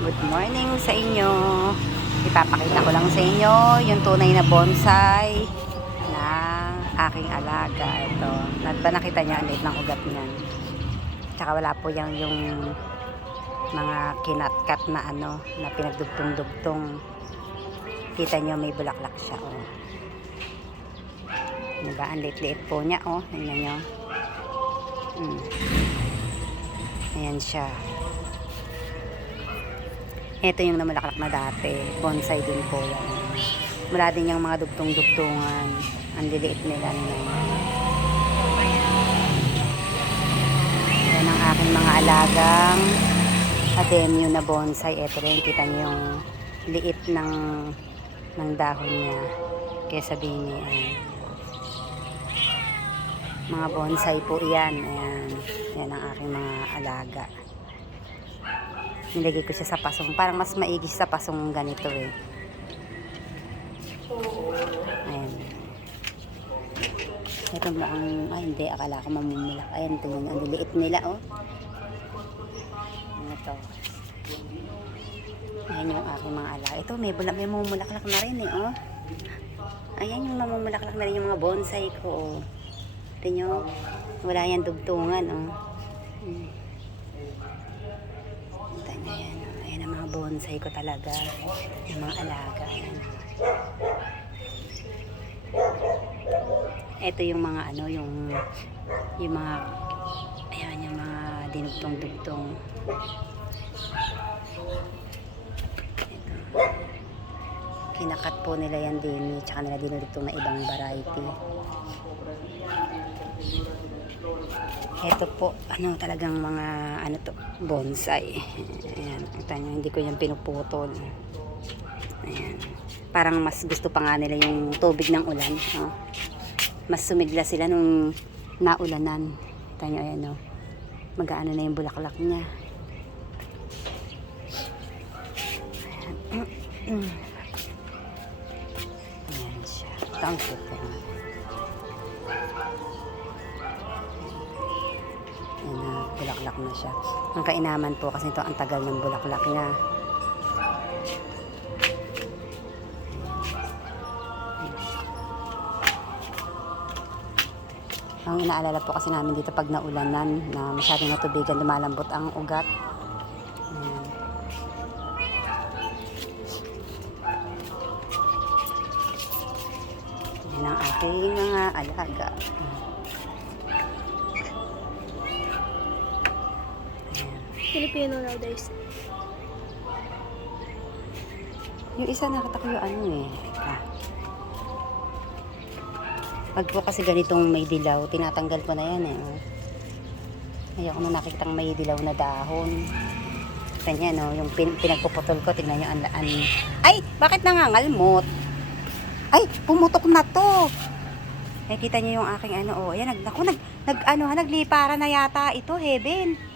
Good morning sa inyo. Ipapakita ko lang sa inyo yung tunay na bonsai ng aking alaga. Ito. Nakita niya ang liit ng ugat niyan. Tsaka wala po yung mga kinatkat na na pinagdugtong-dugtong. Kita niyo may bulaklak siya. Oh. Diba? Ang liit-liit po niya. Oh. Tingnan niyo. Ayan siya. Ito yung namulaklak na dati. Bonsai din po yan. Wala din yung mga dugtong-dugtungan. Ang liliit nila. Yan ang aking mga alagang ademyo na bonsai. Ito rin. Kita nyo yung liit ng dahon niya. Kesa din mga bonsai po yan. Ayan. Yan ang aking mga alaga. Nilagay ko siya sa pasong. Parang mas maigi sa pasong ganito eh. Ayan. Ito mukhang, hindi, akala ko mamumulak. Ayan, tingnan, ang liliit nila oh. Ito. Ayan yung aking mga ala. Ito, may mamumulaklak na rin eh oh. Ayan yung mamumulaklak na rin yung mga bonsai ko oh. Ito nyo, wala yan dugtungan oh. Ayan ang mga bonsai ko talaga. Yung mga alaga. Ayan. Ito yung mga yung mga ayan yung mga dinugtong-dugtong. Ito. Kinakat po nila yan din. Tsaka nila dinudugtong na ibang variety. Ito po, talagang mga, bonsai. Ayan, kita nyo, hindi ko yan pinuputol. Ayan. Parang mas gusto pa nga nila yung tubig ng ulan. No? Mas sumigla sila nung naulanan. Kita nyo, ayan, no? Mag-aano na yung bulaklak niya. Ayan. Ayan siya. Ito ang cute. Bulaklak na siya. Ang kainaman po kasi ito ang tagal ng bulaklak niya. Ang inaalala po kasi namin dito pag naulanan na masyadong natubigan, lumalambot ang ugat. Yan ang aking mga alaga. Filipino raw guys. Yung isa nakita ko yung pag po kasi ganitong may dilaw, tinatanggal ko na yan eh. Ayoko na nakikitang may dilaw na dahon. Kita niya no, yung pinagpuputol ko, tignan nyo ay, bakit nangangalmot? Ay, pumutok na to. Ay, kita niyo yung aking ayan, nagliparan na yata ito, heaven.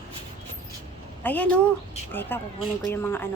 Ayan oh. Teka, kukunin ko yung mga